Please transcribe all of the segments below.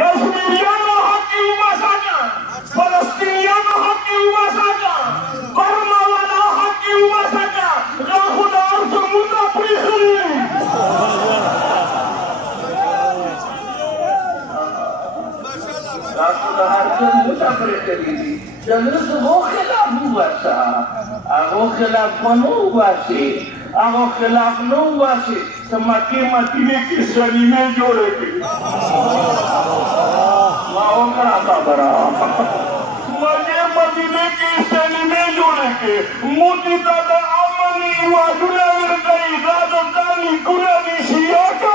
कश्मीरियानं हक्की उभा साका, फलस्तीनियानं हक्की उभा साका, कर्मावाला हक्की उभा साका, राहुल अर्थ मुद्दा पुलिसली राहुल अर्थ मुद्दा पुलिसली जरूर वो खिलाफ हुआ था, वो खिलाफ कौन हुआ से, वो खिलाफ न हुआ से समाके मतीने की शनि में जोड़े के माओ कराता बरा मजे मदीने की शनि में जोड़े के मोदी दादा अमनी वाजुला गई राजधानी गुलामी शिया का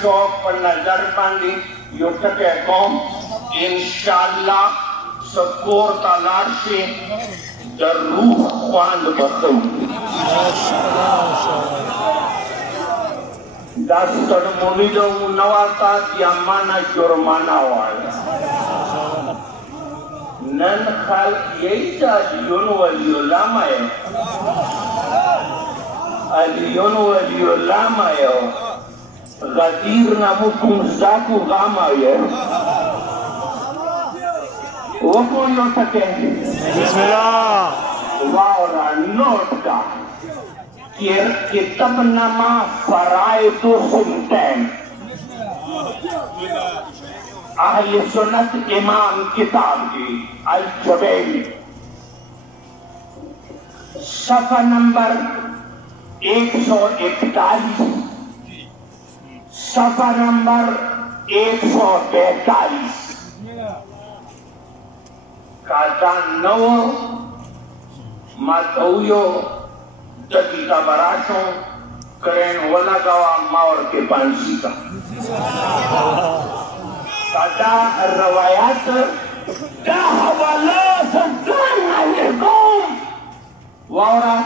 शौक पर नजर बांधी युद्ध के कौम इंशाअल्लाह सकोर तालार से दरूह ख्वांद बतूंगी दास्तर मुनिदो नवाता यामाना जुर्माना वाला नन खाल यही अलियोन वलियुल्लाह है अलियोन वलियुल्लाह है गदीर नामुकुम जाकू गामा है वो कौन हो सके बिस्मिल्लाह वारा नोट का किताब नामा फराइदो सुल्तान अहले सुन्नत इमाम किताब की अल-जुबैनी सफा नंबर 141 सफा number 142 kata no matauyo jadita baraso keren wala gawa maur ke pansika kata riwayat dah wala sadan alaikum wara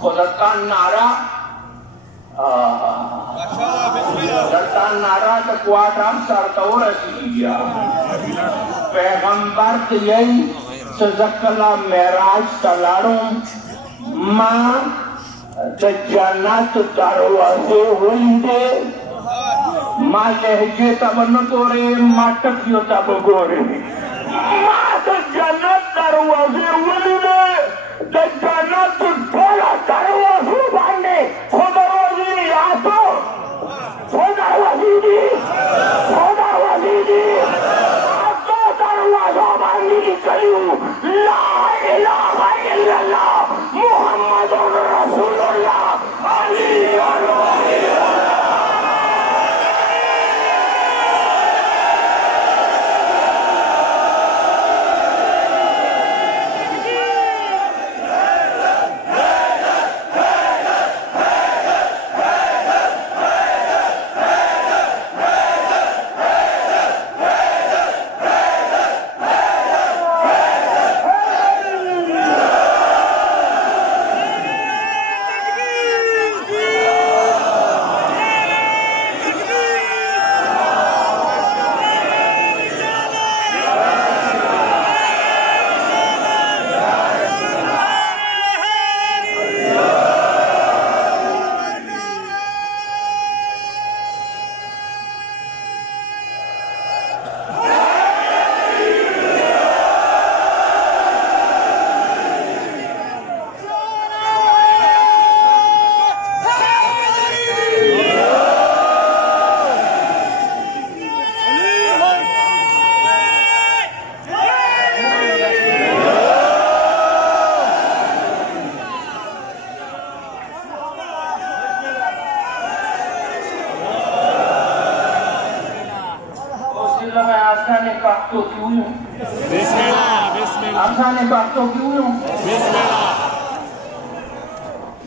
khudatan nara Datang nara kekuatan serta dia पैगंबर के यही सजकला मेराज तलाड़ों माँ जन्नत दरवाजे होंगे माँ लहजे तब न तोरे माँ टकियो तब गोरे माँ जन्नत दरवाजे होंगे जन्नत थोड़ा दरवाजे बांधे खुदा वजीरी आतो खुदा वजीरी ला इलाहा इल्लल्लाह मुहम्मदुर रसूलुल्लाह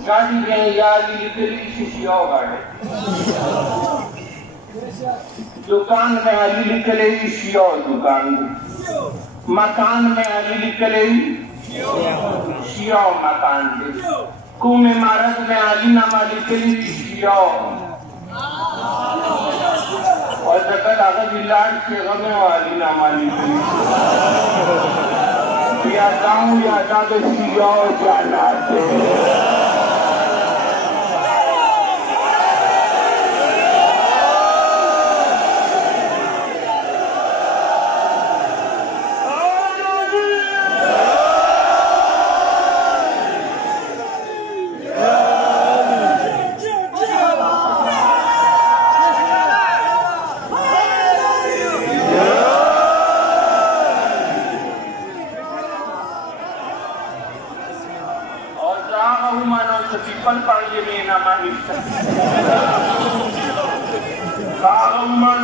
गाड़ी में यार लिखली शिशिया गाड़ी दुकान में अली लिखले शियो दुकान मकान में अली लिखले शियो मकान दे कुम इमारत में अली नामा लिखले शियो और जगत आगे बिलाड़ के गमे अली नामा लिखले या गाँव या जाके शियो जाना दे पल पाड़िए में नामा निश्चा कागम्मन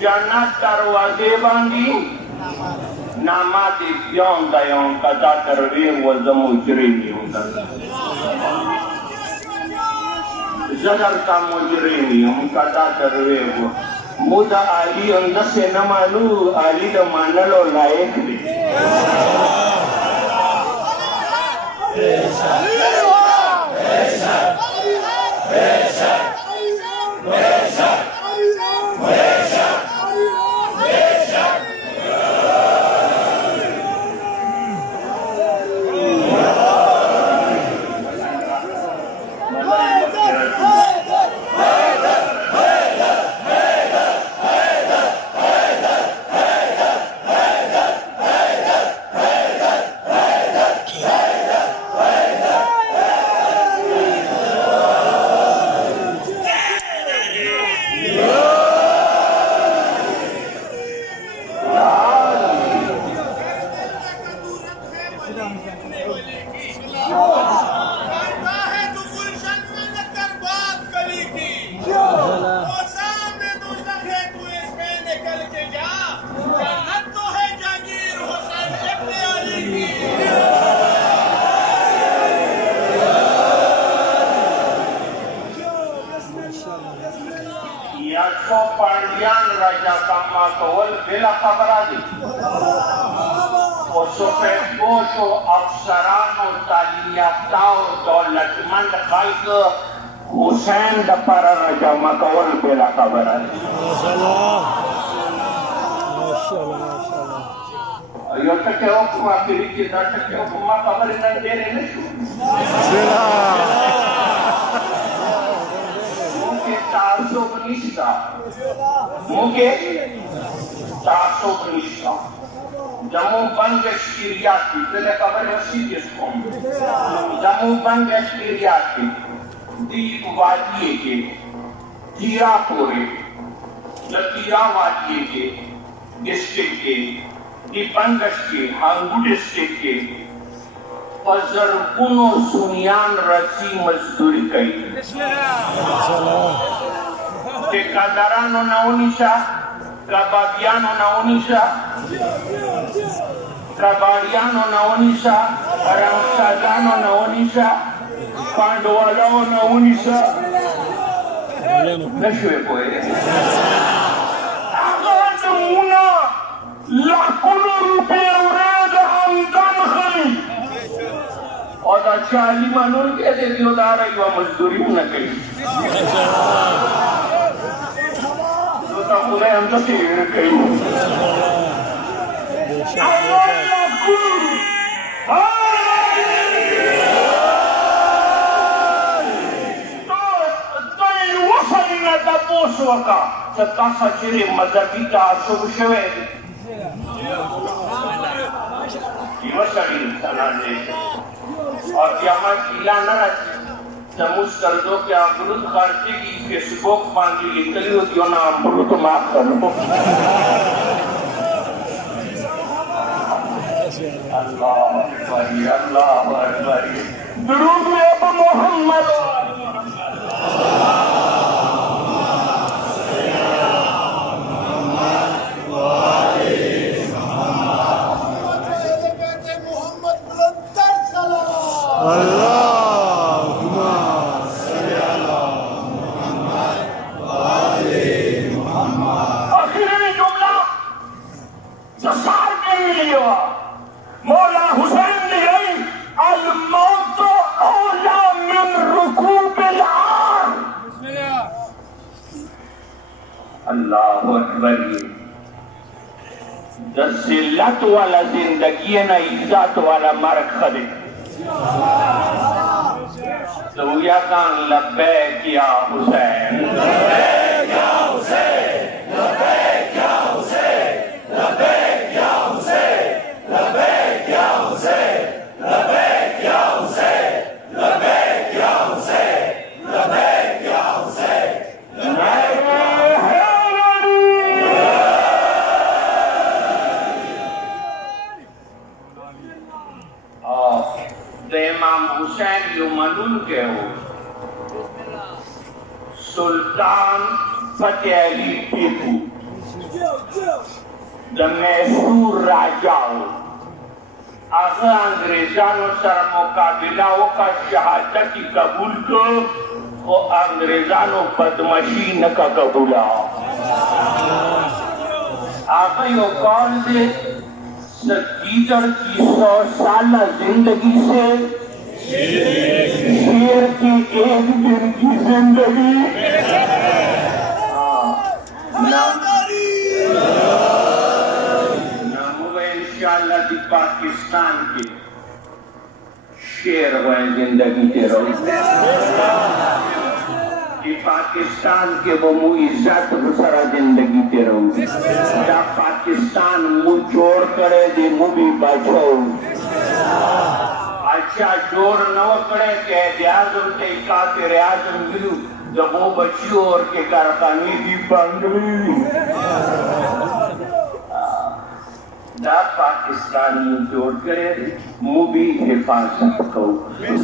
जन्नत दरवाजे बांधी नामा दे प्यों दयों कदा करवे वज़म उजरे नहीं होता ज़दर का मुजरे नहीं हम कदा करवे वो मुदा आली अंदर से न मालू आली तो मानलो लायक भी हुसैन दपारा राजा मकवल बेला खबर है यो तक के हुक्म फिर के दट के हुक्म खबर न दे रहे ने मुके 419 जम्मू बंग एक्सपीरियाती पहले खबर वसी जिसको जम्मू बंग एक्सपीरियाती दीप वादिये के जीरापुरे लतीरा वादिये के डिस्ट्रिक्ट के दीपंगश के हांगू डिस्ट्रिक्ट के पजर पुनो सुनियान रची मजदूरी कई ठेकेदारानो नाउनिशा कबाबियानो नाउनिशा कबाड़ियानो नाउनिशा रमसाजानो नाउनिशा पांडवालाओ नाउनिशा नशे पोए अगर नमूना लाखों रुपये उड़ेगा हमदम खली और अच्छा अली मानून के दे दियो दारा युवा मजदूरी न कही तो तमुले हम तो तीर कही Waka setasa ciri mazhabi ta'assub shwe Iwasari sanane और यहाँ किलाना जमुस कर दो कि अमृत खर्चे की फेसबुक पांगी लिखली होती हो ना अमृत माफ कर लो अल्लाह अकबर दुरूद में मोहम्मद Allah जिल्लत वाला जिंदगी है ना इज्जत वाला मर्ग खदे तो या कान लब्बैक या हुसैन लब्बैक या हुसैन लब्बैक या हुसैन लब्बैक या हुसैन लब्बैक या हुसैन लब्बैक या हुसैन लब्बैक या हुसैन लब्बैक या हुसैन इमाम हुसैन युमनुन के हो सुल्तान फतेह अली टीपू द मैसूर राजाओ अगर अंग्रेजानों सर मुकाबिला का शहादत की कबूल को और अंग्रेजानों बदमाशी न का कबूला आगे यो कौन दे सकीदड़ की 100 साल जिंदगी से शेर की एक दिन की जिंदगी इंशाअल्लाह दी पाकिस्तान के शेर हुए जिंदगी के रहो कि पाकिस्तान के वो मुँह इज्जत सारा जिंदगी के रहो या पाकिस्तान मुँह जोड़ करे दे मुँह भी बचो अच्छा जोड़ न करे के आजम ते कातिर आजम गिरू जब वो बच्चियों और के कारखानी भी बंद हुई पाकिस्तान मुँह जोड़ करे मुँह भी हिफाजत को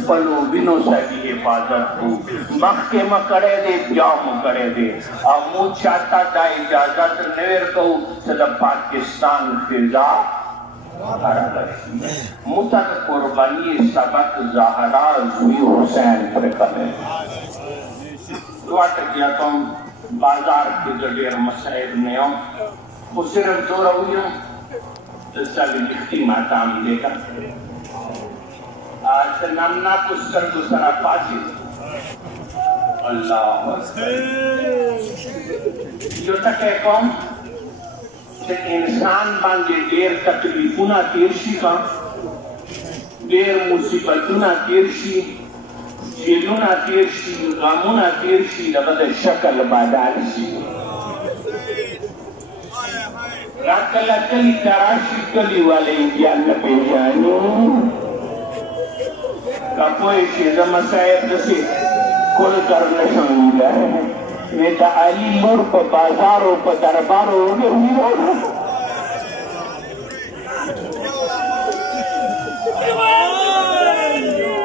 पलो बिनो सकी हिफाजत को मक्के में करे दे जाम करे दे और मुँह चाहता था इजाजत नेर को सदा पाकिस्तान फिजा मुतक कुर्बानी सबक ज़हरा जुई हुसैन पर करे दुआ किया तुम बाजार के जगह मसाइल में हो वो सिर्फ दो रवियों लिखती माता मिलेगा आज नन्ना कुछ कर दूसरा पाची अल्लाह जो तक है कौन इंसान मांगे देर तकलीफुना तीरशी का देर मुसीबतुना तीरशी जेलुना तीरशी गामुना तीरशी लगत शक्ल बादारशी राकला कली तराशी कली वाले इंडियन पेशानो कपोई शेज़ मसायब जैसे कुल करने शामिल है नेता अली लोर पर बाजारों पर दरबारों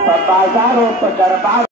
पर बाजारों पर दरबार